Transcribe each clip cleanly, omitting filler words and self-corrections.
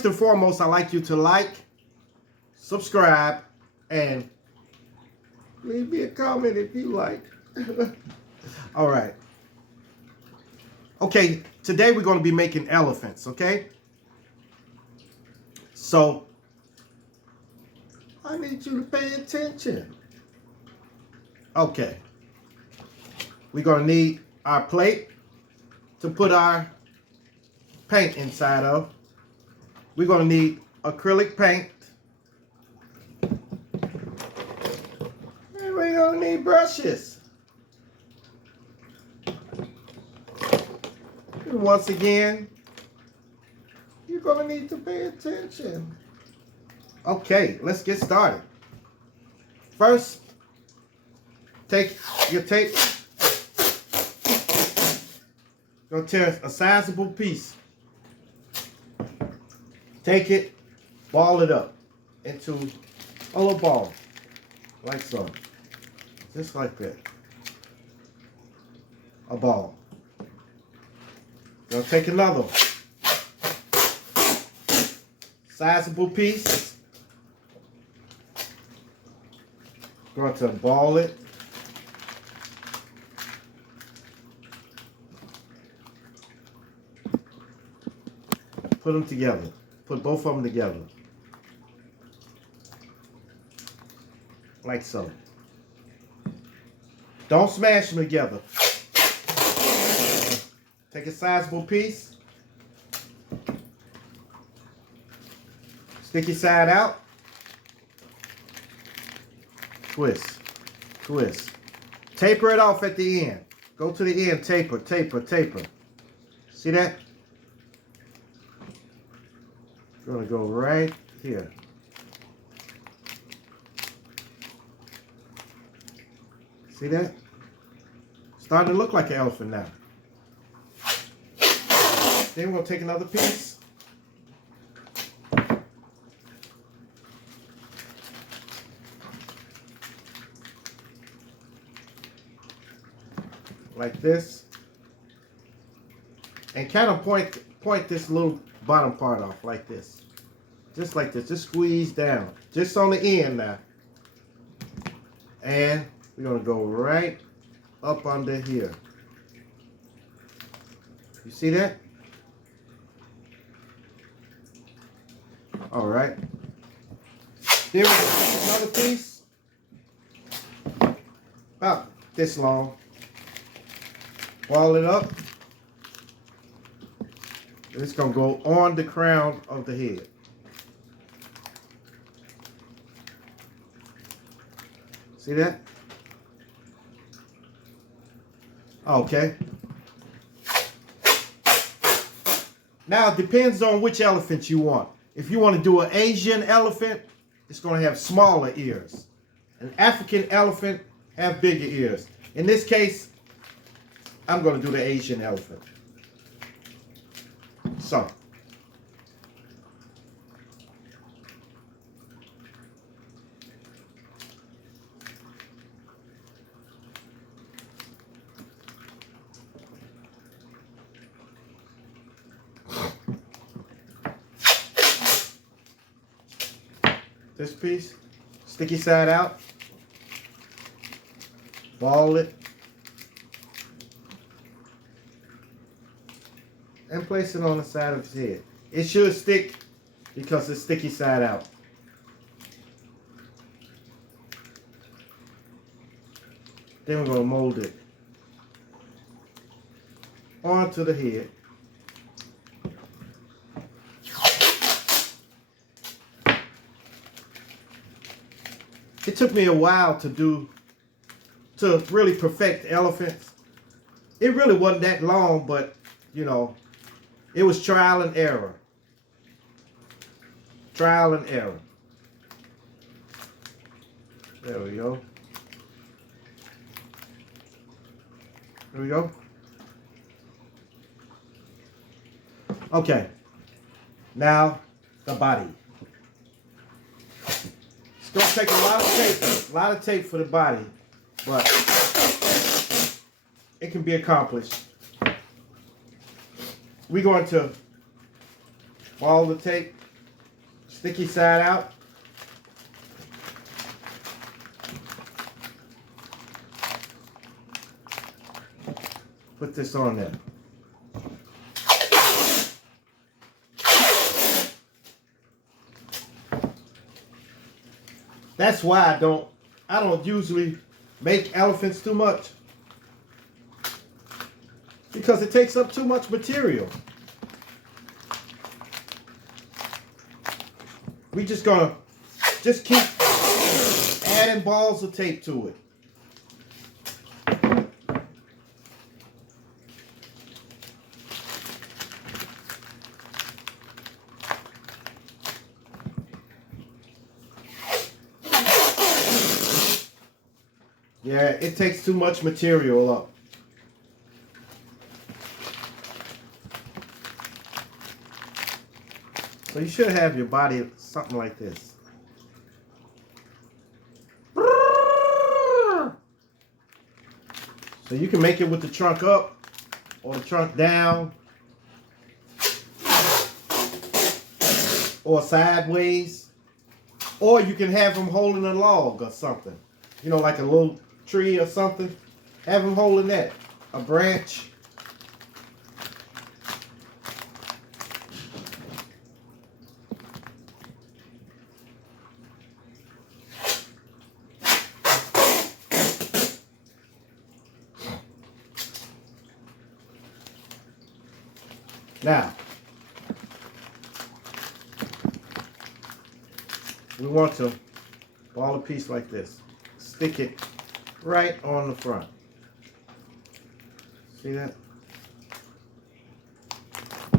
first and foremost, I'd like you to like, subscribe, and leave me a comment if you like. All right. Okay, today we're going to be making elephants, okay? So, I need you to pay attention. Okay. We're going to need our plate to put our paint inside of. We're going to need acrylic paint. And we're going to need brushes. And once again, you're going to need to pay attention. Okay, let's get started. First, take your tape. You're going to tear a sizable piece. Take it, ball it up into a little ball, like so. Just like that. A ball. Gonna take another one. Sizable piece. Going to ball it. Put them together. Put both of them together. Like so. Don't smash them together. Take a sizable piece. Stick your side out. Twist. Twist. Taper it off at the end. Go to the end. Taper, taper, taper. See that? Gonna go right here. See that? Starting to look like an elephant now. Then we're gonna take another piece. Like this. And kind of point this little bottom part off like this. Just like this. Just squeeze down. Just on the end now. And we're going to go right up under here. You see that? All right. Then we're going to take another piece. About this long. Ball it up. It's going to go on the crown of the head. See that? Okay. Now it depends on which elephant you want. If you want to do an Asian elephant, it's going to have smaller ears. An African elephant have bigger ears. In this case, I'm going to do the Asian elephant. So. This piece, sticky side out, ball it, and place it on the side of his head. It should stick because it's sticky side out. Then we're going to mold it onto the head. It took me a while to really perfect elephants. It really wasn't that long, but you know, it was trial and error. Trial and error. There we go. There we go. Okay. Now, the body. It's going to take a lot of tape for the body, but it can be accomplished. We're going to ball the tape sticky side out. Put this on there. That's why I don't usually make elephants too much, because it takes up too much material. We just gonna keep adding balls of tape to it. Yeah, it takes too much material up. So you should have your body something like this. So you can make it with the trunk up or the trunk down or sideways, or you can have them holding a log or something, you know, like a little tree or something. Have them holding that, a branch. Now, we want to ball a piece like this. Stick it right on the front. See that?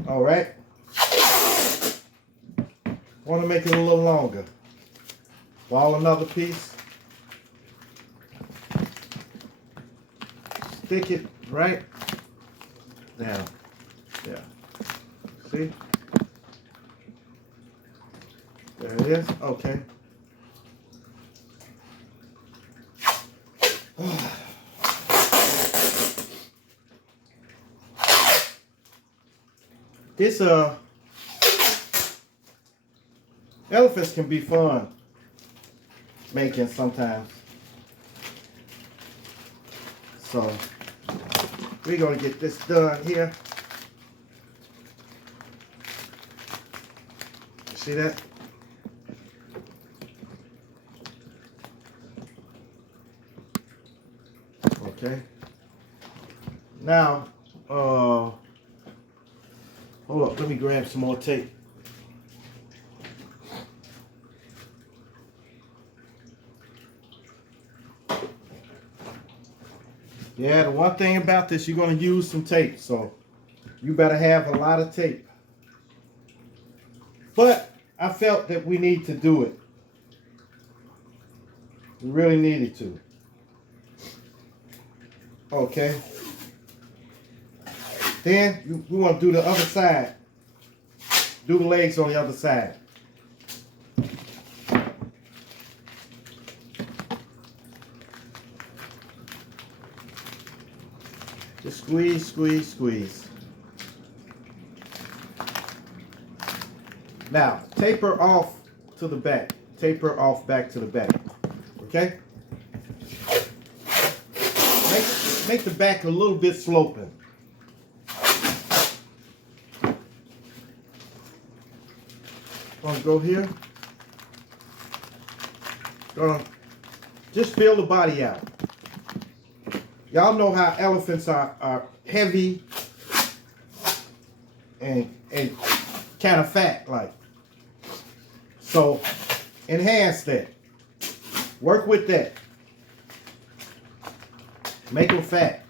All right. Want to make it a little longer. Ball another piece. Stick it right down. Yeah. See? There it is. Okay. This elephants can be fun making sometimes. So we're gonna get this done here. See that? Okay. Now, hold up, let me grab some more tape. Yeah, the one thing about this, you're going to use some tape, so you better have a lot of tape. But I felt that we need to do it. We really needed to. Okay. Then we want to do the other side. Do the legs on the other side. Just squeeze, squeeze, squeeze. Now, taper off to the back. Taper off back to the back. Okay? Make the back a little bit sloping. Gonna go here. Gonna just feel the body out. Y'all know how elephants are heavy and kind of fat like. So enhance that. Work with that. Make them fat.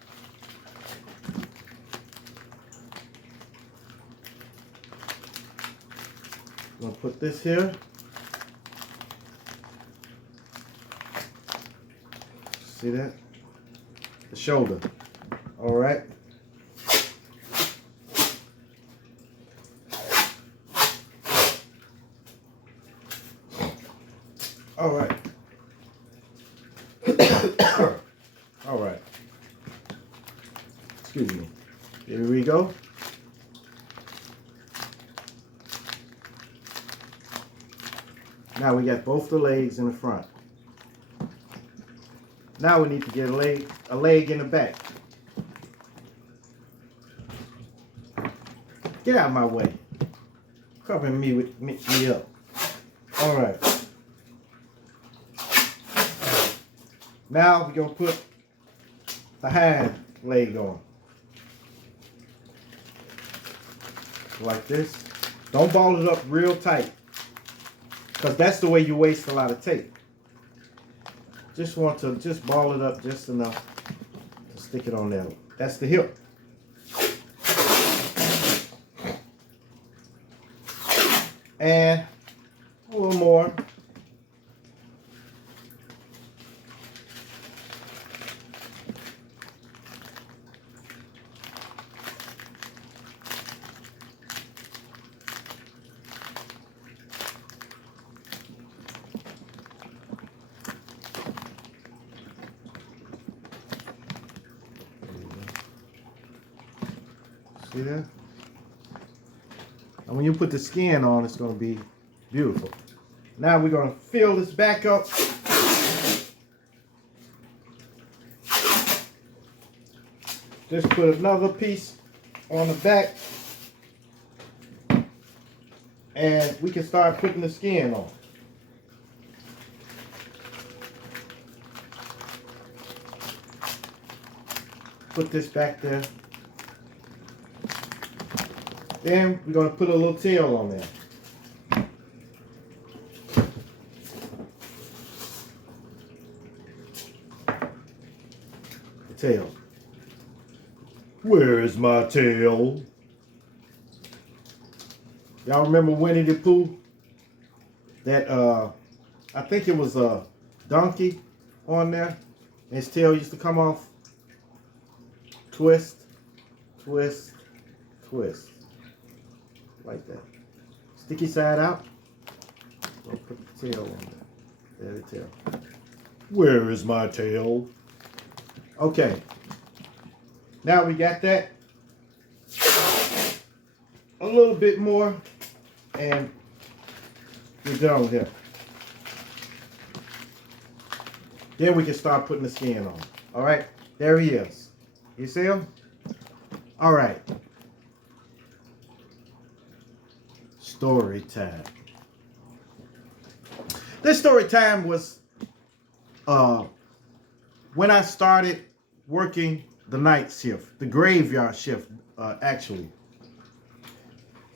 I'm gonna put this here. See that? The shoulder. All right. All right. All right. Excuse me. Here we go. we got both the legs in the front. Now we need to get a leg in the back. Get out of my way. Covering me up. All right. Now we're going to put the hind leg on. Like this. Don't ball it up real tight, because that's the way you waste a lot of tape. Just want to ball it up just enough to stick it on there. That's the hip. And a little more. See that? And when you put the skin on, it's going to be beautiful. Now we're going to fill this back up. Just put another piece on the back. And we can start putting the skin on. Put this back there. Then we're going to put a little tail on there. The tail. Where is my tail? Y'all remember Winnie the Pooh? That, I think it was a donkey on there. And his tail used to come off. Twist, twist, twist. Like that. Sticky side out. We'll put the tail on there. There's the tail. Where is my tail? Okay. Now we got that. A little bit more. And we're done with it. Then we can start putting the skin on. Alright. There he is. You see him? Alright. Story time. This story time was when I started working the night shift, the graveyard shift, actually.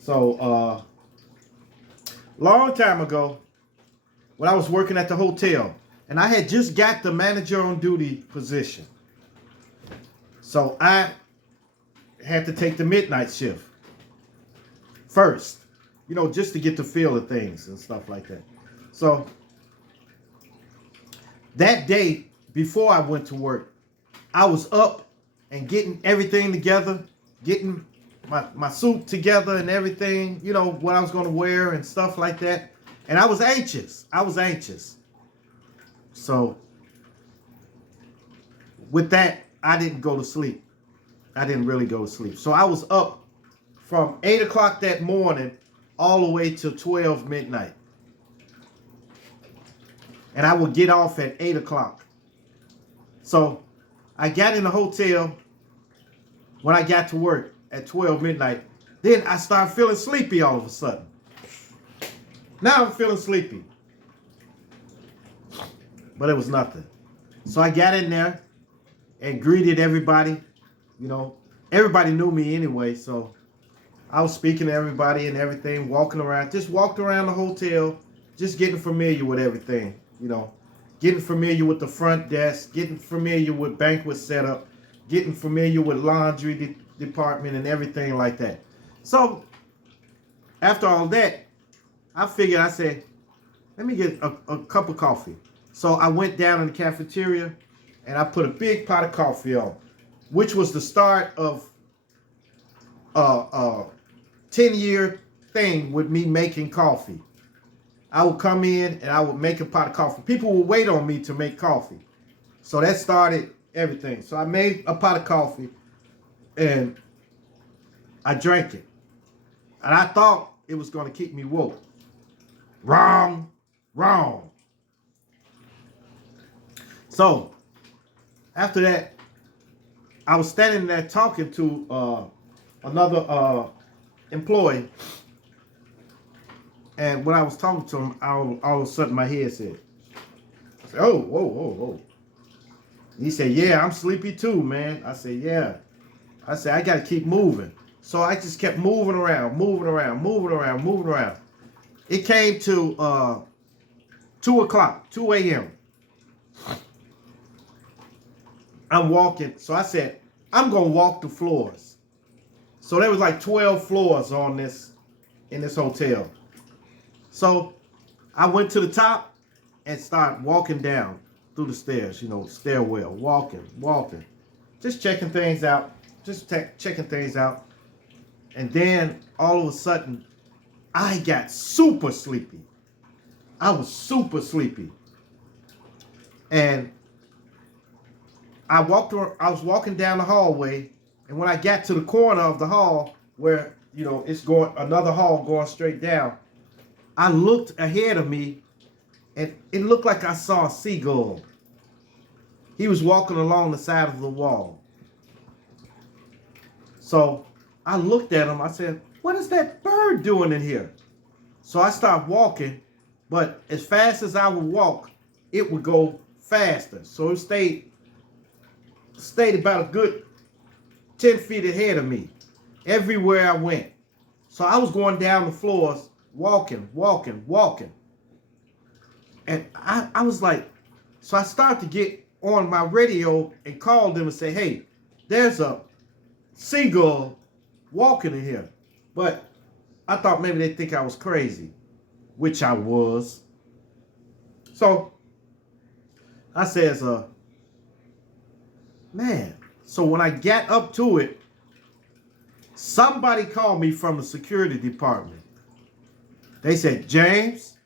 So, long time ago, when I was working at the hotel, and I had just got the manager on duty position. So I had to take the midnight shift first. You know, just to get the feel of things and stuff like that. So, that day, before I went to work, I was up and getting everything together, getting my suit together and everything, you know, what I was going to wear and stuff like that. And I was anxious. So, with that, I didn't go to sleep. I didn't really go to sleep. So, I was up from 8 o'clock that morning all the way till 12 midnight. And I would get off at 8 o'clock. So I got in the hotel when I got to work at 12 midnight. Then I started feeling sleepy all of a sudden. Now I'm feeling sleepy. But it was nothing. So I got in there and greeted everybody. You know, everybody knew me anyway, so I was speaking to everybody and everything, walking around, just walked around the hotel, just getting familiar with everything, you know, getting familiar with the front desk, getting familiar with banquet setup, getting familiar with laundry department and everything like that. So after all that, I said, let me get a cup of coffee. So I went down in the cafeteria and I put a big pot of coffee on, which was the start of 10-year thing with me making coffee. I would come in and I would make a pot of coffee. People would wait on me to make coffee. So that started everything. So I made a pot of coffee and I drank it. And I thought it was going to keep me woke. Wrong. Wrong. So after that, I was standing there talking to another employee, and when I was talking to him, all of a sudden my head said, "Oh, whoa, whoa, whoa." He said, "Yeah, I'm sleepy too, man." I said, "Yeah." I said, "I got to keep moving." So I just kept moving around, moving around, moving around, moving around. It came to 2 o'clock, 2 a.m. I'm walking. So I said, I'm going to walk the floors. So there was like 12 floors on this, in this hotel. So I went to the top and started walking down through the stairs, you know, stairwell, walking, just checking things out, checking things out. And then all of a sudden, I got super sleepy. I was super sleepy. And I was walking down the hallway, and when I got to the corner of the hall where, you know, it's going another hall going straight down, I looked ahead of me, and it looked like I saw a seagull. He was walking along the side of the wall. So I looked at him. I said, "What is that bird doing in here?" So I started walking, but as fast as I would walk, it would go faster. So it stayed about a good 10 feet ahead of me everywhere I went. So I was going down the floors, walking. And I was like, so I started to get on my radio and call them and say, "Hey, there's a seagull walking in here." But I thought maybe they think I was crazy, which I was. So I says, man. So when I got up to it, somebody called me from the security department. They said, James.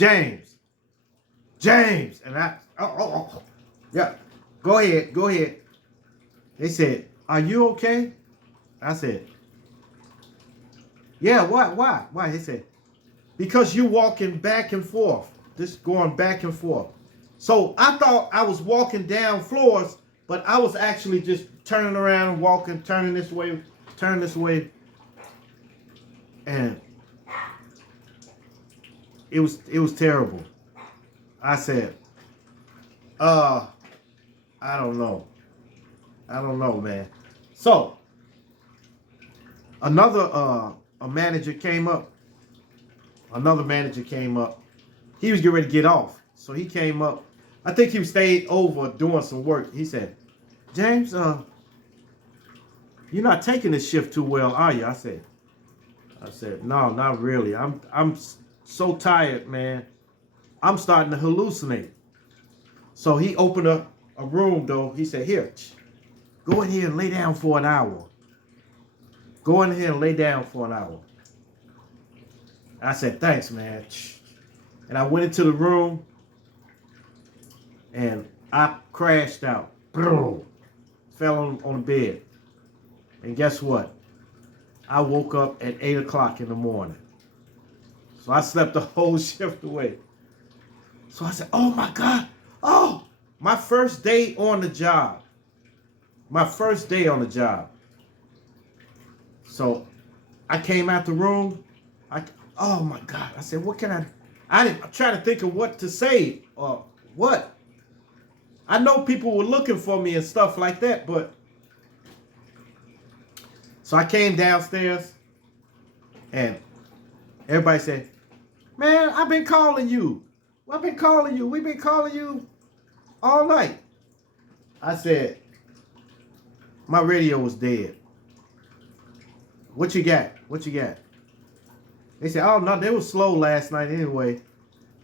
And yeah, go ahead. They said, "Are you okay?" I said, "Yeah, why?" He said, "Because you walking back and forth, just going back and forth." So I thought I was walking down floors, but I was actually just turning around and walking, turning this way, and it was terrible. I said, I don't know, man. So another manager came up. He was getting ready to get off, so he came up. I think he stayed over doing some work. He said, "James, you're not taking this shift too well, are you?" I said, "No, not really. I'm so tired, man. I'm starting to hallucinate." So he opened up a room, though. He said, "Here, go in here and lay down for an hour. Go in here and lay down for an hour." I said, "Thanks, man." And I went into the room, and I crashed out. Boom. Fell on the bed. And guess what? I woke up at 8 o'clock in the morning. So I slept the whole shift away. So I said, "Oh my God." Oh, my first day on the job. So I came out the room. Oh my God. I said, "What can I didn't try to think of what to say or what. I know people were looking for me and stuff like that, but so I came downstairs and everybody said, "Man, I've been calling you. We've been calling you all night." I said, "My radio was dead." What you got? They said, "Oh no, they were slow last night anyway."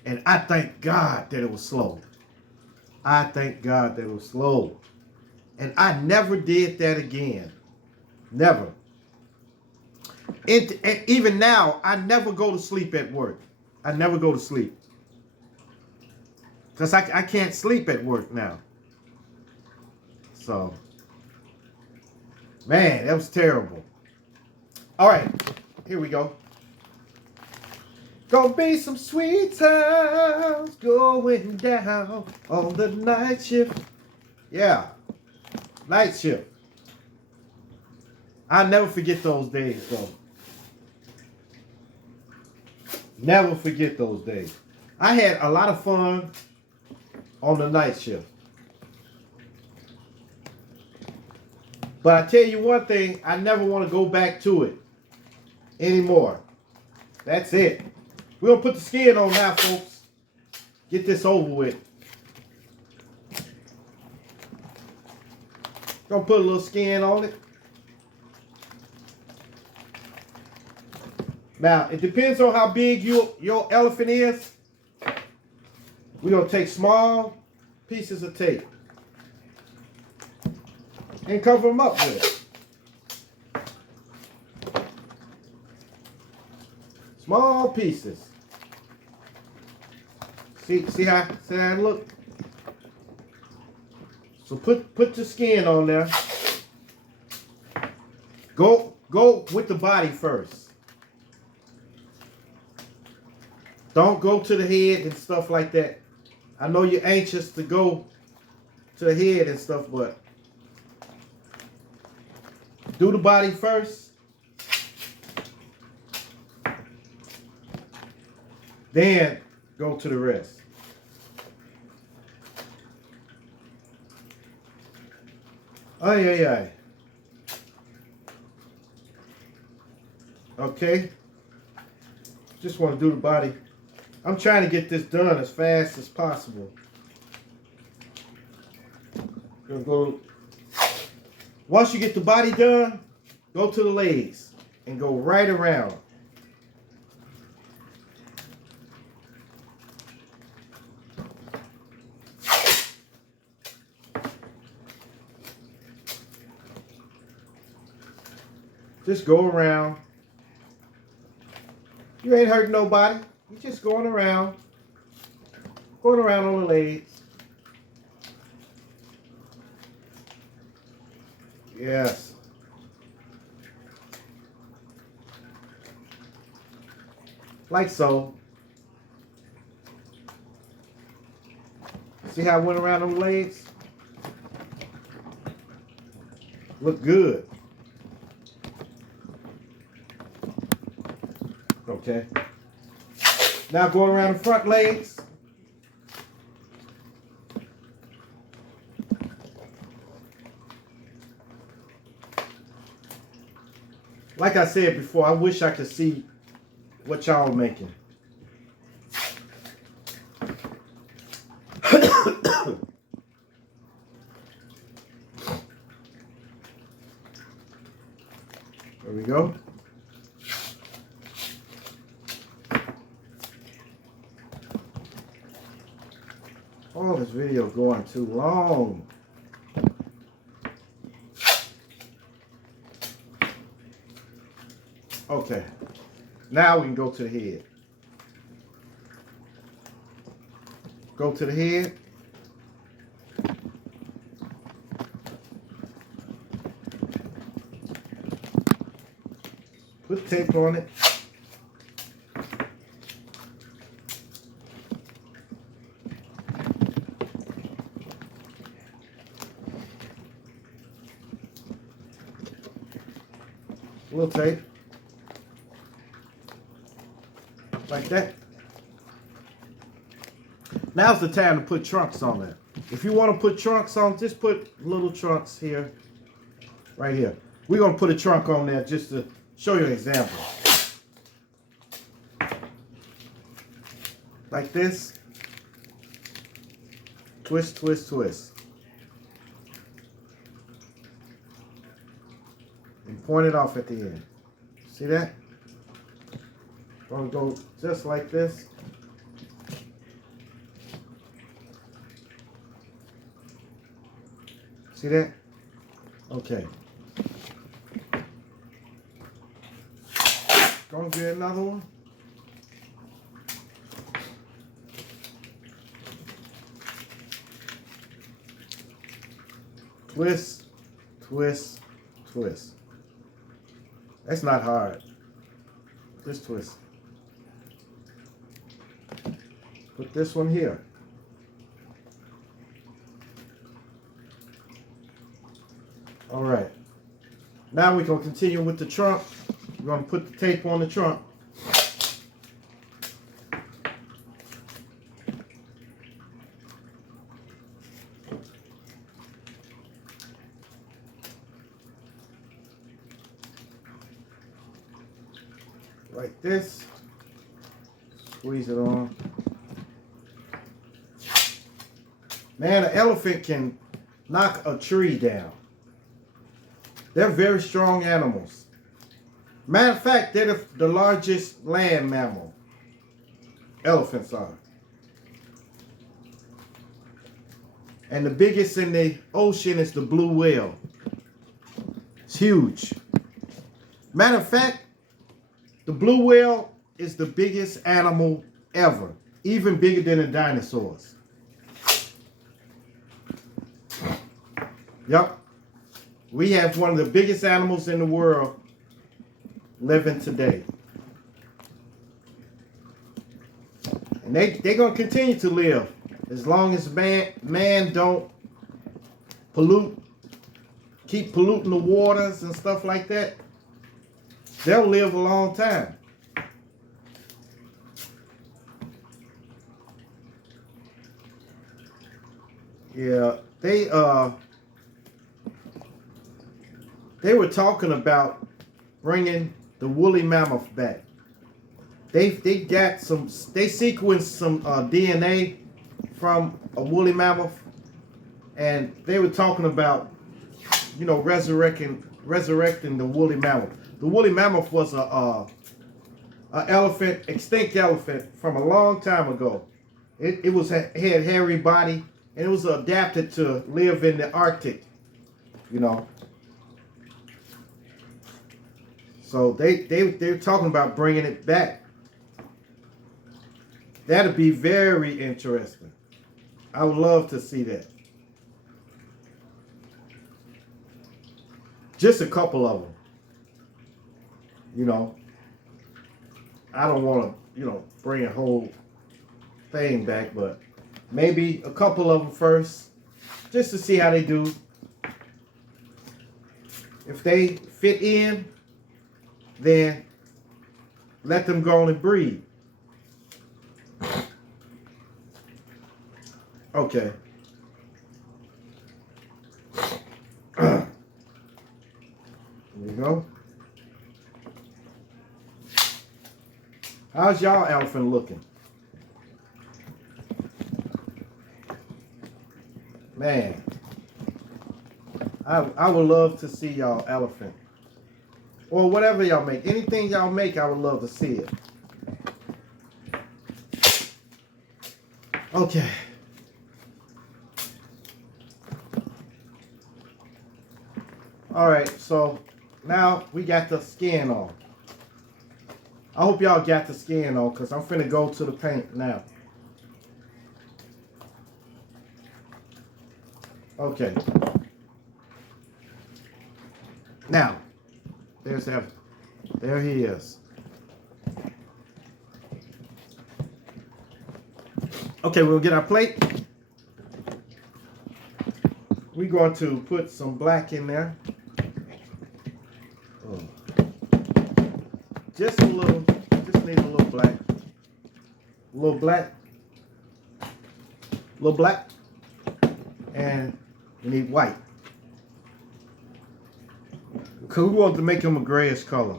And I thank God that it was slow. And I never did that again. Never. And even now, I never go to sleep at work. I never go to sleep. Because I can't sleep at work now. So, man, that was terrible. All right, here we go. Gonna be some sweet times going down on the night shift. Yeah, night shift. I'll never forget those days, though. Never forget those days. I had a lot of fun on the night shift. But I tell you one thing, I never want to go back to it anymore. That's it. We're going to put the skin on now, folks. Get this over with. Gonna put a little skin on it. Now, it depends on how big your elephant is. We're going to take small pieces of tape and cover them up with it. Small pieces. See how it look? So put your skin on there. Go with the body first. Don't go to the head and stuff like that. I know you're anxious to go to the head and stuff, but do the body first. Then go to the rest. Ay, ay, ay. Okay. Just want to do the body. I'm trying to get this done as fast as possible. Gonna go. Once you get the body done, go to the legs and go right around. Just go around. You ain't hurting nobody. You're just going around. Going around on the legs. Yes. Like so. See how I went around on the legs? Look good. Okay. Now going around the front legs. Like I said before, I wish I could see what y'all are making. There we go. Oh, this video going too long. Okay, now we can go to the head. Go to the head. Put tape on it. A little tape. Like that. Now's the time to put trunks on there. If you want to put trunks on, just put little trunks here. Right here. We're going to put a trunk on there just to show you an example. Like this. Twist, twist, twist. And point it off at the end. See that? Gonna go just like this. See that? Okay. Gonna get another one. Twist, twist, twist. That's not hard. Just twist. Put this one here. All right. Now we're going to continue with the trunk. We're going to put the tape on the trunk. Like this. Squeeze it on. Man, an elephant can knock a tree down. They're very strong animals. Matter of fact, they're the largest land mammal. Elephants are. And the biggest in the ocean is the blue whale. It's huge. Matter of fact, the blue whale is the biggest animal ever. Even bigger than the dinosaurs. Yup. We have one of the biggest animals in the world living today. And they're going to continue to live as long as man don't pollute, keep polluting the waters and stuff like that. They'll live a long time. Yeah, they were talking about bringing the woolly mammoth back. They sequenced some DNA from a woolly mammoth, and they were talking about, you know, resurrecting the woolly mammoth. The woolly mammoth was a extinct elephant from a long time ago. It had hairy body, and it was adapted to live in the Arctic, you know. So they're talking about bringing it back. That'd be very interesting. I would love to see that. Just a couple of them. You know, I don't want to, you know, bring a whole thing back, but maybe a couple of them first, just to see how they do. If they fit in, then let them go on and breed. Okay. There you go. How's y'all elephant looking? Man, I would love to see y'all elephant. Or whatever y'all make. Anything y'all make, I would love to see it. Okay. All right, so now we got the skin on. I hope y'all got the skin on, because I'm finna go to the paint now. Okay. Now, there's that. There he is. Okay, we'll get our plate. We're going to put some black in there. Just a little, just need a little black. A little black. A little black. And we need white. Because we want to make them a grayish color.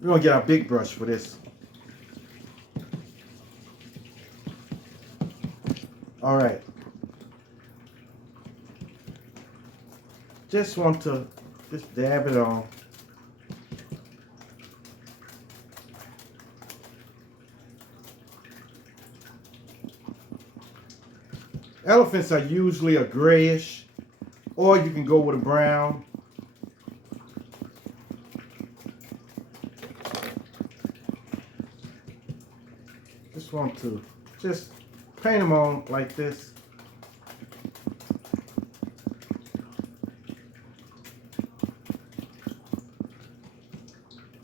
We're going to get our big brush for this. All right. Just want to just dab it on. Elephants are usually a grayish, or you can go with a brown. Just want to just paint them on like this.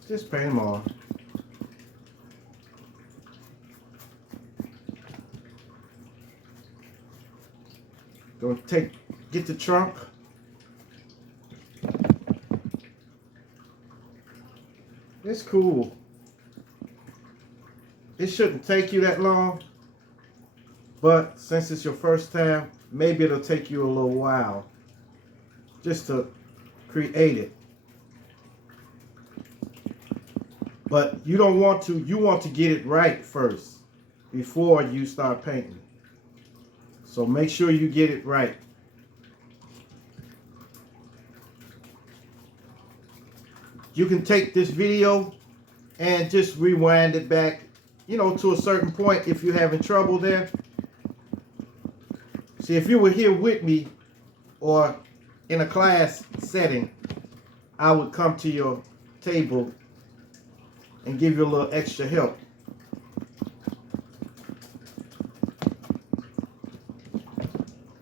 Just paint them on. Get the trunk. It's cool. It shouldn't take you that long, but since it's your first time, maybe it'll take you a little while just to create it. But you don't want to, you want to get it right first before you start painting. So make sure you get it right. You can take this video and just rewind it back, to a certain point if you're having trouble there. See, if you were here with me or in a class setting, I would come to your table and give you a little extra help.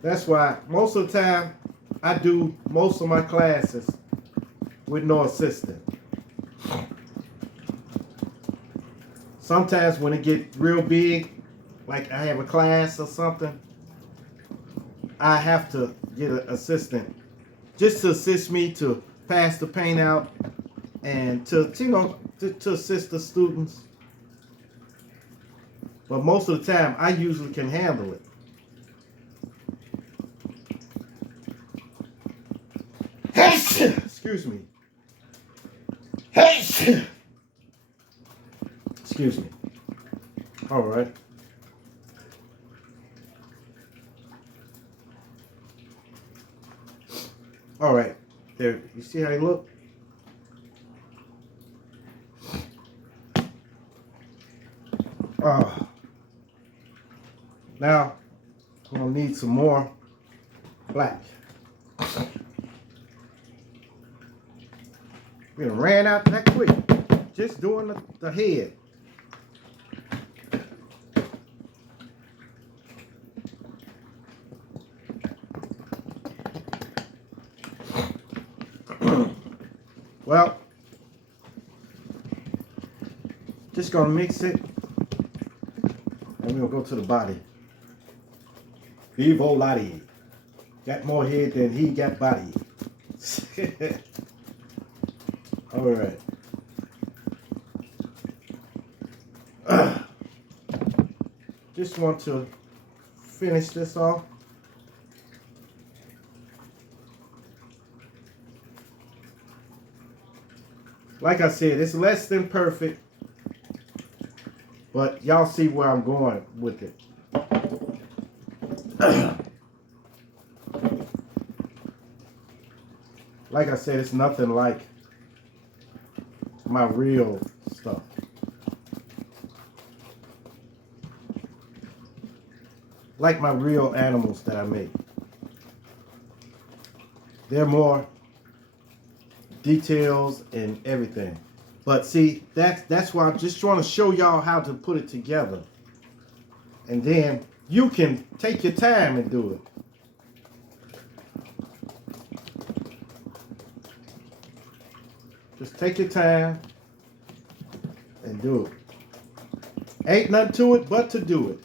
That's why most of the time I do most of my classes with no assistant. Sometimes when it gets real big, like I have a class or something, I have to get an assistant just to assist me to pass the paint out and to assist the students. But most of the time, I usually can handle it. Excuse me. Excuse me. All right. All right. There. You see how he look? Now, I'm going to need some more black. We done ran out that quick. Just doing the head. Well, just gonna mix it, and we'll go to the body. Vivo Lottie. Got more head than he got body. All right. Just want to finish this off. Like I said, it's less than perfect, but y'all see where I'm going with it. Like I said, it's nothing like my real stuff. Like my real animals that I make. They're more details and everything. But see, that's why I'm just trying to show y'all how to put it together. And then you can take your time and do it. Just take your time and do it. Ain't nothing to it but to do it.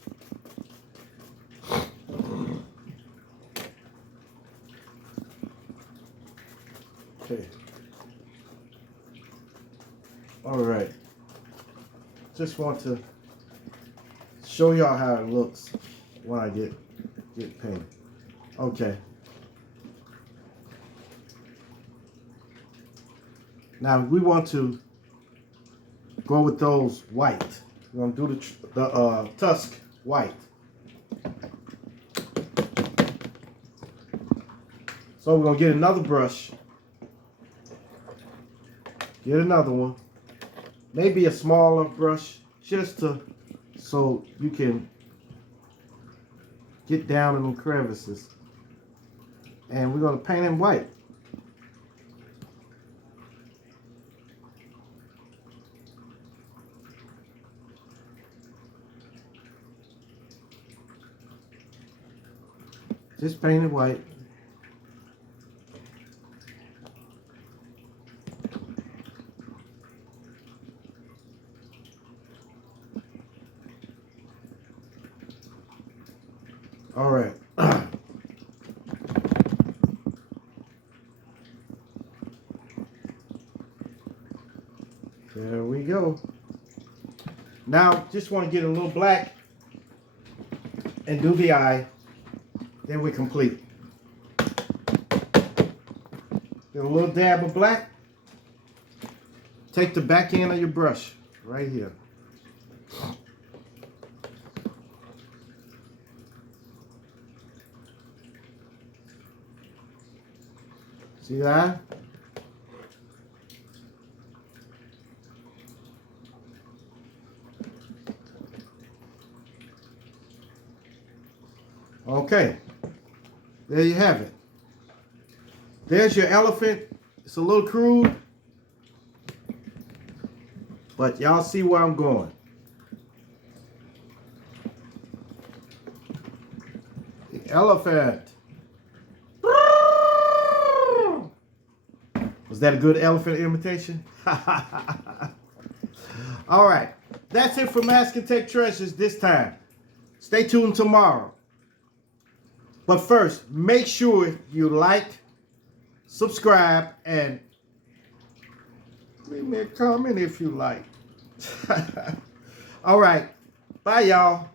Okay. All right. Just want to show y'all how it looks when I get painted. Okay. Now we want to go with those white. We're gonna do the tusk white. So we're gonna get another brush. Get another one. Maybe a smaller brush, just so you can get down in the crevices. And we're gonna paint in white. Just paint it white. All right. go. Now, just want to get a little black and do the eye. Then we're complete. Get a little dab of black. Take the back end of your brush right here. See that? Okay, there you have it. There's your elephant. It's a little crude, but y'all see where I'm going. The elephant. Was that a good elephant imitation? All right, that's it for Mask and Take Treasures this time. Stay tuned tomorrow. But first, make sure you like, subscribe, and leave me a comment if you like. All right. Bye, y'all.